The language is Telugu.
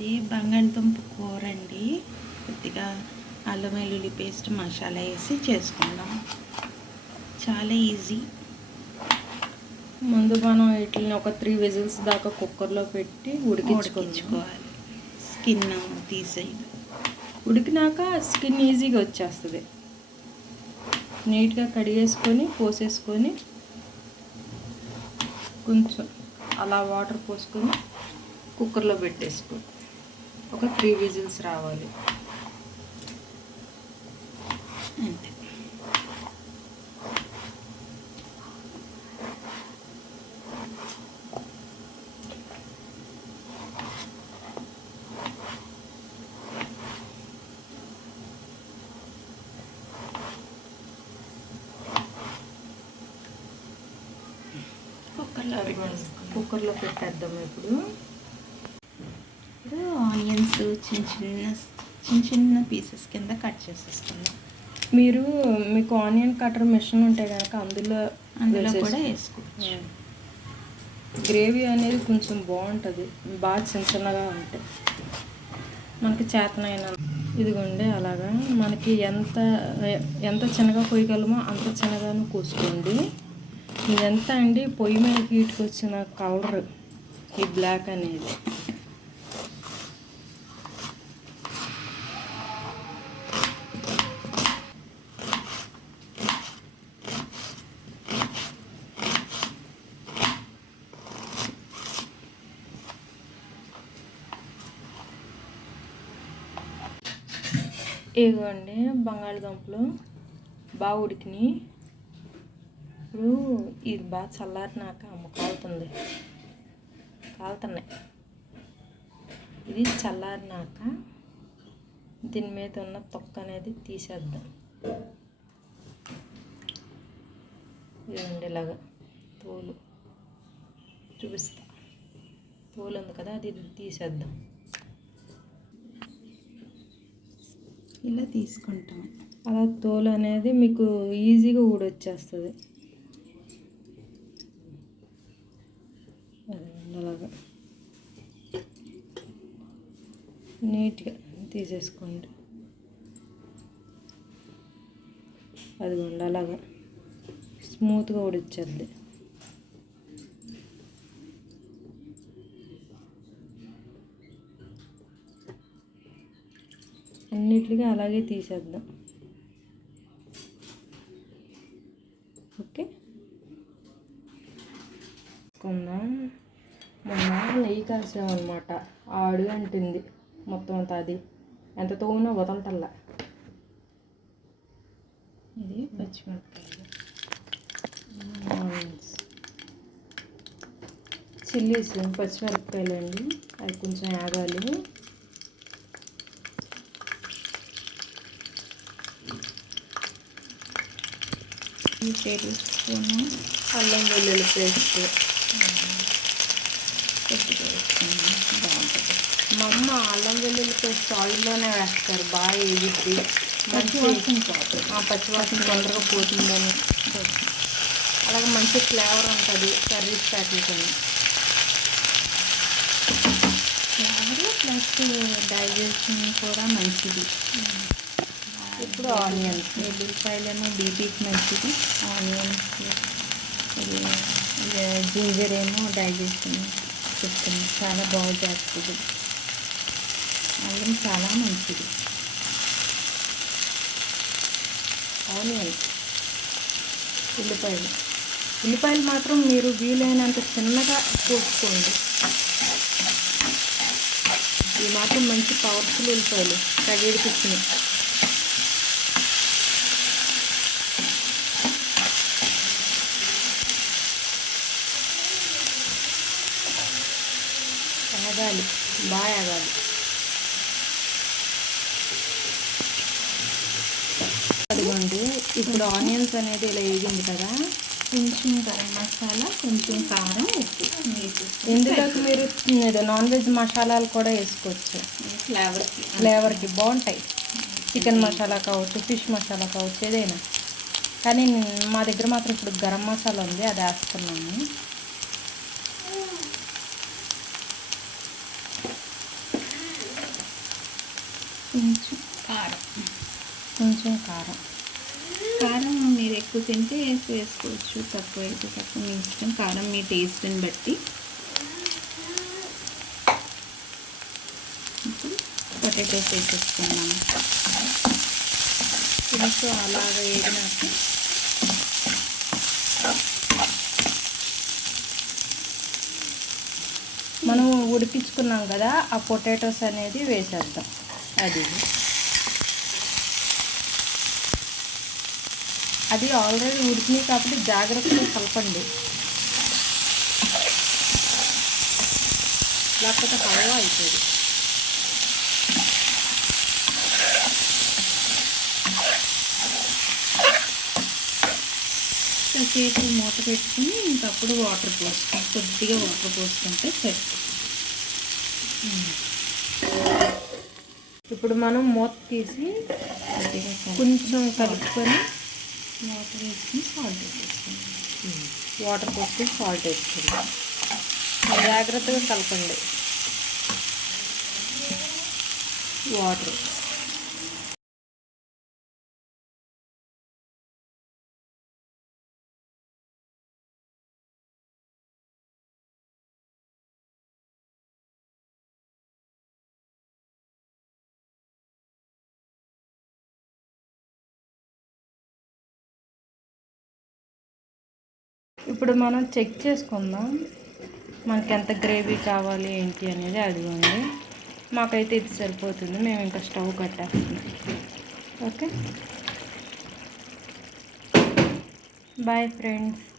ఇది బంగాళదుంప కూర అండి. కొద్దిగా అల్లం వెల్లుల్లి పేస్ట్ మసాలా వేసి చేసుకుందాం. చాలా ఈజీ. ముందు మనం వీటిని ఒక 3 విజిల్స్ దాకా కుక్కర్లో పెట్టి ఉడికించుకోవాలి. స్కిన్ తీసేది. ఉడికినాక స్కిన్ ఈజీగా వచ్చేస్తుంది. నీట్గా కడిగేసుకొని పోసేసుకొని కొంచెం అలా వాటర్ పోసుకొని కుక్కర్లో పెట్టేసుకో. ఒక 3 విజిల్స్ రావాలి అంతే. కుక్కర్లో పెట్టేద్దాం. ఇప్పుడు ఆనియన్స్ చిన్న చిన్న పీసెస్ కింద కట్ చేసేసుకుందాం. మీకు ఆనియన్ కటర్ మిషన్ ఉంటే కనుక అందులో కూడా వేసుకోవచ్చు. గ్రేవీ అనేది కొంచెం బాగుంటుంది. బాగా చిన్నగా ఉంటాయి. మనకి చేతనైన ఇదిగోండి అలాగా మనకి ఎంత చిన్నగా కొయ్యగలమో అంత చిన్నగాను కోసుకోండి. ఇదంత అండి పొయ్యి మీద హీట్కి వచ్చిన కలర్ ఈ బ్లాక్ అనేది. ఇదిగోండి బంగాళదుంపలు బాగా ఉడికినాయి. ఇప్పుడు ఇది బాగా చల్లారినాక కాలుతున్నాయి. ఇది చల్లారినాక దీని మీద ఉన్న తొక్క అనేది తీసేద్దాం. ఇదండి ఇలాగా తోలు చూపిస్తా. తోలు ఉంది కదా, అది తీసేద్దాం. ఇలా తీసుకుంటాం. అలా తోలు అనేది మీకు ఈజీగా ఊడొచ్చేస్తుంది. అలాగా నీట్గా తీసేసుకోండి. అదిగోండి అలాగా స్మూత్గా ఉడిచ్చేద్ది. అన్నిటిగా అలాగే తీసేద్దాం. ఓకే, మొన్న నెయ్యి కాసామన్నమాట. ఆ అడుగు అంటుంది మొత్తం అంతా. అది ఎంత తోగునా వదలటల్లా. ఇది పచ్చిమిరపకాయలు, చిల్లీస్, పచ్చిమిరపకాయలు అండి. అవి కొంచెం ఆగాలి. టేబుల్ స్పూను అల్లం వెల్లుల్లి పేస్ట్. బాగుంటుంది. మా అమ్మ అల్లం వెల్లుల్లి పేస్ట్ ఆయిల్లోనే వేస్తారు. బాగా వేగిద్ది. పచ్చివాసన తొందరగా పోతుందని. అలాగే మంచి ఫ్లేవర్ ఉంటుంది కర్రీస్ ప్యాకెట్ని. ఫ్లేవర్ ప్లస్ డైజెషన్ కూడా మంచిది. ఇప్పుడు ఆనియన్స్, ఉల్లిపాయలేమో బీపీకి మంచిది. ఆనియన్స్, జింజర్ ఏమో డైజెషన్ చెప్తుంది, చాలా బాగా చేస్తుంది. అల్లం చాలా మంచిది. ఆనియన్స్, ఉల్లిపాయలు మాత్రం మీరు వీలైనంత చిన్నగా కోసుకోండి. ఇవి మాత్రం మంచి పవర్ఫుల్ ఉల్లిపాయలు, కడిగిపిచ్చినాయి. ఆగాలి, బాగా ఆగాలి. అదిగోండి ఇప్పుడు ఆనియన్స్ అనేది ఇలా వేగింది కదా. కొంచెం గరం మసాలా, కొంచెం కారం, ఉప్పు. ఇందులోకి మీరు నాన్ వెజ్ మసాలాలు కూడా వేసుకోవచ్చు. ఫ్లేవర్కి బాగుంటాయి. చికెన్ మసాలా కావచ్చు, ఫిష్ మసాలా కావచ్చు, ఏదైనా. కానీ మా దగ్గర మాత్రం ఇప్పుడు గరం మసాలా ఉంది, అది వేస్తున్నాము. కొంచెం కారం. కొంచెం కారం. కారం మీరు ఎక్కువ తింటే వేసుకోవచ్చు, తక్కువ అయితే తక్కువ, మీ ఇష్టం. కారం మీ టేస్ట్ని బట్టి. ఇప్పుడు పొటాటోస్ వేసేసుకున్నాము. కొంచెం అలాగ వేగినాక మనం ఉడికించుకున్నాం కదా, ఆ పొటాటోస్ అనేది వేసేద్దాం. అది ఆల్రెడీ ఉడికినాయి కాబట్టి జాగ్రత్తగా కలపండి, లేకపోతే హల్వా అవుతుంది. కాసేపు మూత పెట్టుకుని ఇంకప్పుడు వాటర్ పోసుకుంటాం, కొద్దిగా వాటర్ పోసుకుంటే సరి. ఇప్పుడు మనం మూత తీసి కొద్దిగా కొంచెం కలుపుకొని వాటర్ వేసుకుని సాల్ట్ వేసుకుంటాం. వాటర్ పోసుకొని సాల్ట్ వేసుకుంటాం. జాగ్రత్తగా కలపండి. వాటర్ ఇప్పుడు మనం చెక్ చేసుకుందాం, మనకి ఎంత గ్రేవీ కావాలి ఏంటి అనేది. అదిగోండి, మాకైతే ఇది సరిపోతుంది. మేము ఇంకా స్టవ్ కట్టేస్తున్నాం. Okay, bye friends.